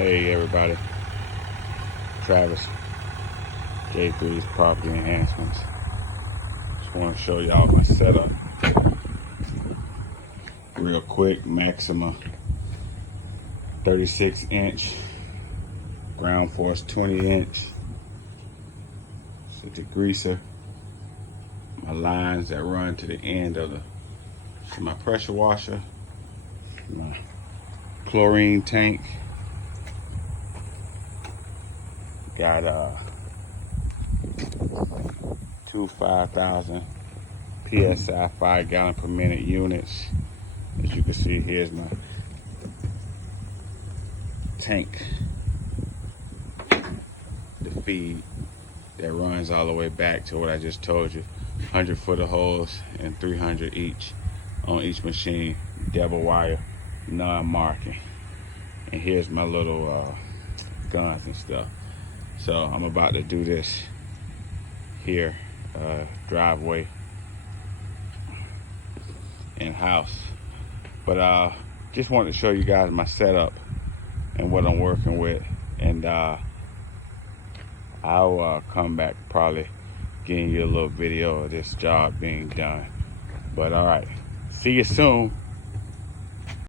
Hey everybody, Travis, J3's Property Enhancements. Just want to show y'all my setup real quick. Maxima 36-inch, ground force 20-inch. So the greaser, my lines that run to the end of my pressure washer, my chlorine tank. Got two 5,000 PSI 5 gallon per minute units. As you can see, here's my tank, the feed that runs all the way back to what I just told you. 100 foot of hose and 300 each on each machine, double wire, non-marking. And here's my little guns and stuff. So I'm about to do this here, driveway and house. But just wanted to show you guys my setup and what I'm working with. And I'll come back probably getting you a little video of this job being done. But all right, see you soon.